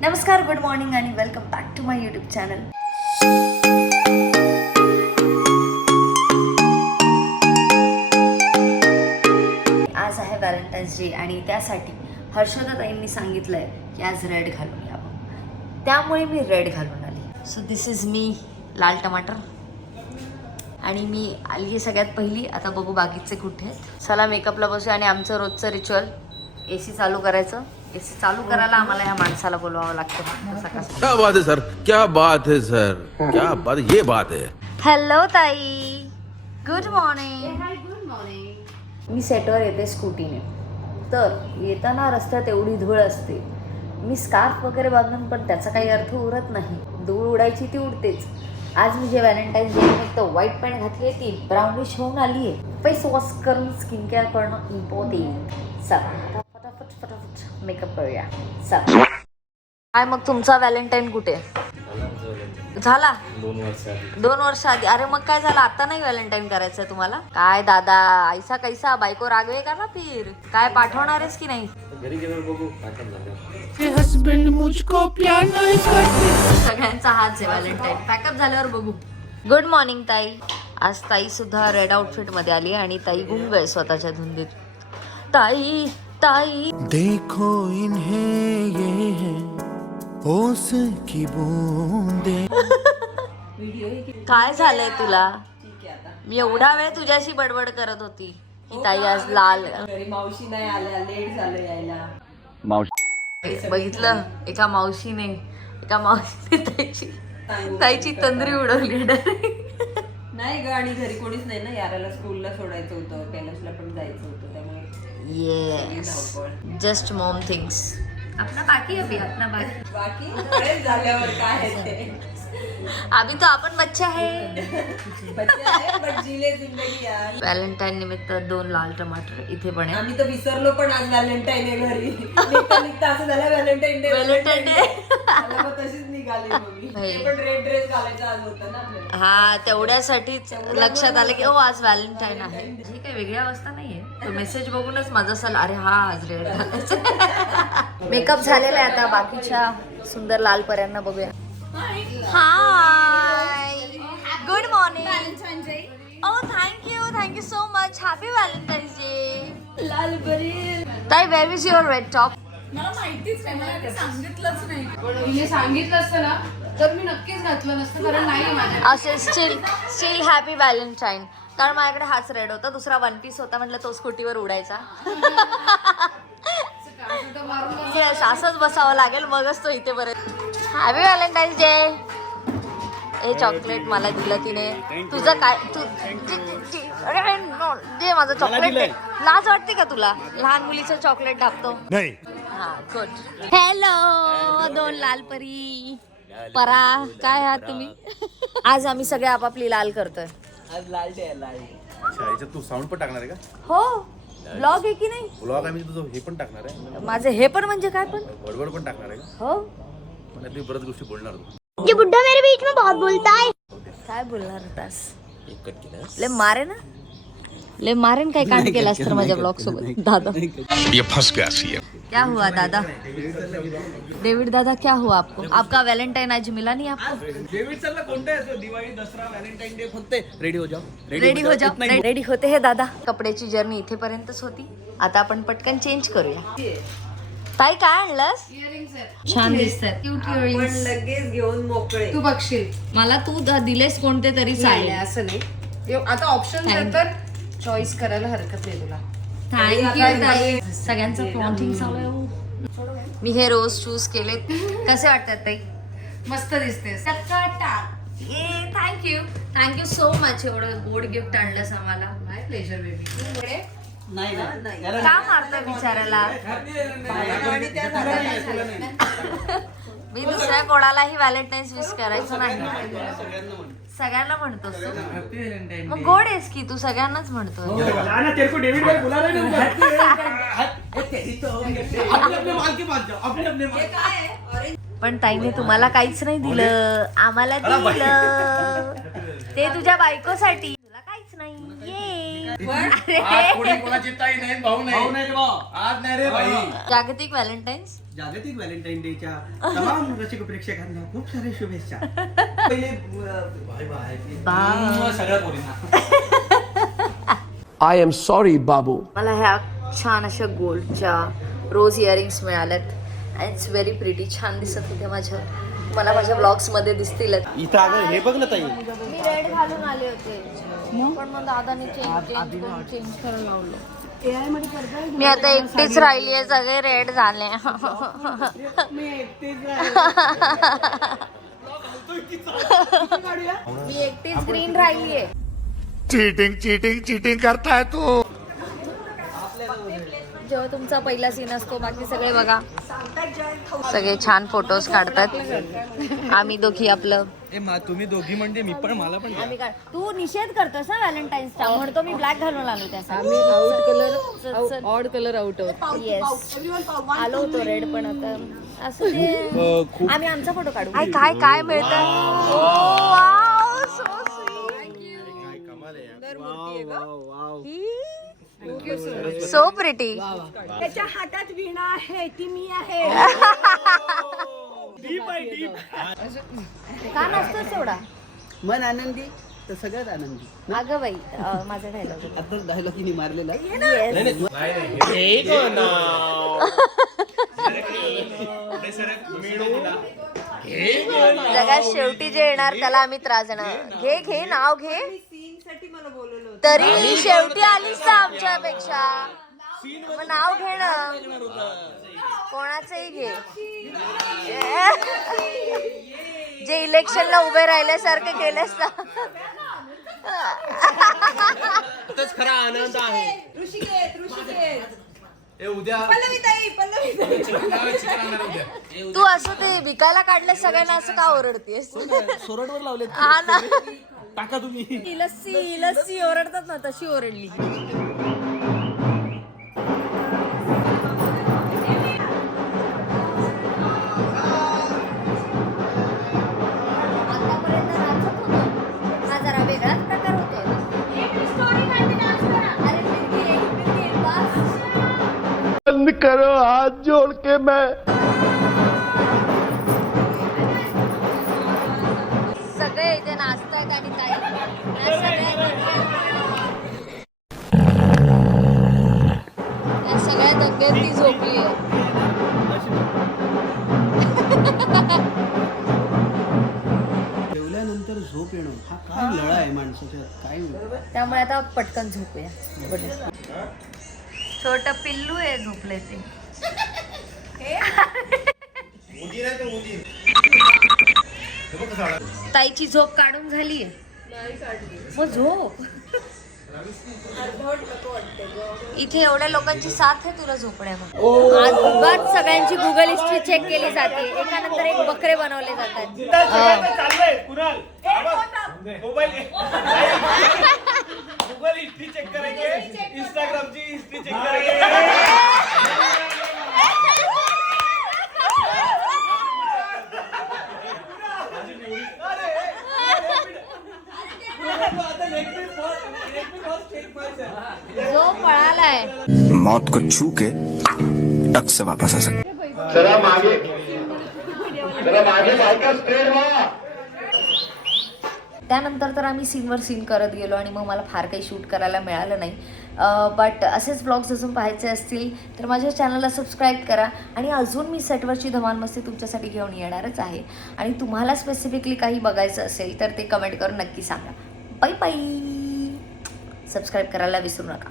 नमस्कार, good morning आणि welcome back to my YouTube channel. आज आहे व्हॅलेंटाईन्स डे आणि त्यासाठी हर्षदाताईंनी सांगितलं आहे की आज रेड घालून यावं, त्यामुळे मी रेड घालून आली. सो दिस इज मी, लाल टमाटर. आणि मी आली आहे सगळ्यात पहिली. आता बघू बाकीचे कुठे आहेत. चला मेकअपला बसूया आणि आमचं रोजचं रिच्युअल AC चालू करायचं. AC चालू करायला आम्हाला ह्या माणसाला बोलवावं लागतं सकाळ. क्या बात है सर, क्या बात है सर, क्या बात, ये बात है. हॅलो ताई, गुड मॉर्निंग. Good morning. मी सेटवर येते स्कूटीने, तर येताना रस्त्यात एवढी धूळ असते. मी स्कार्फ वगैरे बांधून पण त्याचा काही अर्थ उरत नाही. धूळ उडायची ती उडतेच. आज मी जे व्हॅलेंटाईन्स डे निमित्त व्हाईट पॅन्ट घातली आहे ती ब्राउनिश होऊन आली आहे. फेस वॉश करून स्किन केअर करणं इम्पॉर्टंट. चला फटाफट मेकअप करूया. चला. काय मग तुमचा व्हॅलेंटाईन कुठे झाला? 2 वर्ष आधी. अरे मग काय झालं, आता नाही व्हॅलेंटाईन करायचंय तुम्हाला? काय दादा, ऐसा कैसा बायको रागवे का ना फिर? काय पाठवणार आहेस की नाही? घरी गेल्यावर बघू काय झालं. हस्बैंड मुझको प्यार नहीं करते. सगळ्यांचा हाच आहे व्हॅलेंटाईन. पॅकअप झाल्यावर बघू. गुड मॉर्निंग ताई. आज ताई सुद्धा रेड आउटफिट मध्ये आली आणि ताई गुंग आहे स्वतःच्या धुंदीत. ताई ताई देखो इन्हें ये है ओस की बूंदे. काय झालंय तुला? मी एवढा वेळ तुझ्याशी बडबड करत होती की ताई आज लाल. मावशी नाही आल्या, लेट झालं यायला. बघितलं, एका मावशीने ताईची तंद्री उडवली. नाही ग, आणि घरी कोणीच नाही ना, याराला स्कूलला सोडायचं होतं, कैलाशला पण जायचं होतं, त्यामुळे येस, जस्ट मॉम थिंग्स. अपना बाकी अभी, अपना बाकी. बाकी झाल्यावर काय आहे ते. अभी तो आपण बच्चे आहे. बच्चे आहे, but जिले जिंदगी यार. व्हॅलेंटाईन निमित्त 2 लाल टमाटर इथे पण आहे. आम्ही तर विसरलो पण आज व्हॅलेंटाईन आहे घरी. निघता असं झालं व्हॅलेंटाईन डे. मग तशीच निघाली मम्मी. भाई. पण रेड ड्रेस घालायचा आज होता ना आपल्याला. हा, तेवढ्यासाठीच लक्षात आलं की हो आज व्हॅलेंटाईन आहे. ही काही वेगळी अवस्था नाहीये. तो मेसेज बघूनच माझं असं, अरे हा आज रेड घालायचं. मेकअप झालेला आहे. आता बाकीच्या सुंदर लाल पर्यांना बघूया. Hi, good morning. Oh thank you so much. Happy valentine's day. लाल बरी. ताई, where is your red top? मला माहितीच नाही, मला ते सांगितलंच नाही. पण मी सांगितलं असतं ना तर मी नक्कीच घातलं नसतं, कारण नाही माझ्या. असे स्टील हॅपी व्हॅलेंटाईन. कारण माझ्याकडे हाच रेड होता, दुसरा 1 पीस होता. म्हटलं तो स्कूटीवर उडायचा. येस, असंच बसावं लागेल मगच तो इथे बरेल. Happy valentine's day. हे चॉकलेट मला दिलं तिने. तुझं काय? दे माझं चॉकलेट. लाज वाटते का तुला? लहान मुलीचं चॉकलेट टाकतो. नहीं. हा, गुड. हॅलो 2 लाल परी. परा, काय आहात तुम्ही? आज आम्ही सगळे आपापली लाल करतोय. आज लाल डे आहे, लाल. अच्छा, याच्यात तू साऊंड पण टाकणार आहे का? हो, ब्लॉग आहे की नाही? ब्लॉग आहे म्हणजे तुझं हे पण टाकणार आहे? माझं हे पण म्हणजे काय पण? बडबड पण टाकणार आहे का? हो. मला तुम्ही बऱ्याच गोष्टी बोलणार होतो. ये बुड्ढा मेरे बीच में बहुत बोलता है. काय बोलणार होतास? एक कट केलं. ले मारे ना, ले मारेन. काय कांड केलास तर माझ्या ब्लॉग सोबत. दादा, ये फंस गया सीएम. क्या हुआ दादा? डेविड दादा, क्या हुआ आपको? आपका वैलेंटाइन आज मिला नहीं आपको? डेव्हिड सरला कोणता आहे? दिवाळी, दसरा, व्हॅलेंटाईन डे फक्त रेडी हो जाओ. रेडी होते हे दादा. कपड्याची जर्नी इथेपर्यंतच होती. आता आपण पटकन चेंज करूया. ताई, काय आणलंस? इयरिंग्स आहेत, छान दिसतात. क्यूट पण इयरिंग्स. लगेच घेऊन मोकळे. तू बघशील. मला तू दिलेस कोणते तरी नाही चालेल. असं नाही. आता ऑप्शन आहेत तर चॉईस करायला हरकत नाही तुला. थँक्यू ताई. सगळ्यांचं फ्लॉन्टिंग चालू आहे. मी हे रोज चूज केले. कसे वाटतात ताई? मस्त दिसतेस. Thank you so much. एवढं गोड गिफ्ट आणलंस आम्हाला. माय प्लेजर बेबी. नाही ना, नाही. का मारतोय बिचाऱ्याला? आणि त्या झाडाला मी दुसऱ्या कोणालाही व्हॅलेंटाईन्स विश करायचं नाही. सगळ्यांना म्हणतोस तू? मग गोड आहेस की तू, सगळ्यांनाच म्हणतोय. पण ताईने तुम्हाला काहीच नाही दिलं, आम्हाला दिलं. ते तुझ्या बायकोसाठी. तुला काहीच नाही. ये आज कोणी कोणाची ताई नाही भाऊ नाही रे भाऊ. आज नाही रे भाई. जागतिक व्हॅलेंटाईन्स. जागतिक व्हॅलेंटाईन डेच्या तमाम रसिक प्रेक्षकांना खूप सारे शुभेच्छा. पहिले बाय सगळ्या पोरींना. आय एम सॉरी बाबू. मला ह्या छान अशा गोल्डच्या रोज इयरिंग्स मिळाल्यात. It's very pretty. छान दिसत होते माझ्या. मला माझ्या ब्लॉग्स मध्ये दिसतीलच. इथं अगं हे बघ ना ताई. मी रेड घालून आले होते पण मग दादाने चेंज करायला लावलं. मी आता एकटीच राहिली आहे. सगळे रेड झाले. मी एकटीच ग्रीन राहिली आहे. चीटिंग चीटिंग चीटिंग करताय तू. जेव्हा तुमचा पहिला सीन असतो बाकी सगळे बघा सगळे छान फोटोज काढतात. आम्ही दोघी आपलं तुम्ही दोघी म्हणजे मी पण मला पण. आम्ही तू निषेध करतोस ना व्हॅलेंटाईन्सचा म्हणतो मी ब्लॅक घालून आलो त्यासाठी. Out colour odd colour out होत. येस आलो होतो रेड पण आता असं ते आम्ही आमचा फोटो काढू. काय काय मिळतं. So pretty. त्याच्या हातात वीणा आहे ती मी आहे. का नसतोच एवढा मन आनंदी तर सगळ्यात आनंदी. अगं बाई माझा डायलॉग आता डायलॉग हिने मारलेला. जगात शेवटी जे येणार त्याला आम्ही त्रास देणार. घे घे नाव घे. तरी शेवटी आलीस ना आमच्यापेक्षा. मग नाव घे ना कोणाचंही घे. जे इलेक्शनला उभे राहिल्यासारखे केलेस ना. खरा आनंद आहे. तू असं ते विकायला काढलं सगळ्यांना असं का ओरडतेस. सोरडवर लावले. हा ना. टाका तुम्ही. लस्सी लस्सी ओरडतात ना तशी ओरडली. हा जरा वेगळाच प्रकार होतोय. बंद करो हाथ जोड़ के मैं. सगळे इथे नाचतायत आणि या सगळ्या दंगेत ती झोपली आहे. जेवल्यानंतर झोप येणं हा काय लळा आहे माणसाच्या. काय त्यामुळे आता पटकन झोपूया. छोट पिल्लू आहे झोपले ते. ताईची झोप काढून झाली मग झोप. इथे एवढ्या लोकांची साथ आहे तुला झोपण्यामध्ये. आज उगाच सगळ्यांची गुगल हिस्ट्री चेक केली जाते. एकानंतर एक बकरे बनवले जातात. गुगल हिस्ट्री चेक करेंगे. इंस्टाग्रामची हिस्ट्री चेक करेंगे. जो पळालाय मौत को छू के टक से वापस आ सकते. त्यानंतर तर आम्ही सीनवर सीन करत गेलो आणि मग मला फार काही शूट करायला मिळालं नाही. बट असेच ब्लॉग्स अजून पाहायचे असतील तर माझ्या चॅनलला सबस्क्राईब करा. आणि अजून मी सेटवरची धमाल मस्ती तुमच्यासाठी घेऊन येणारच आहे. आणि तुम्हाला स्पेसिफिकली काही बघायचं असेल तर ते कमेंट करून नक्की सांगा. Bye bye. सबस्क्राईब करायला विसरू नका.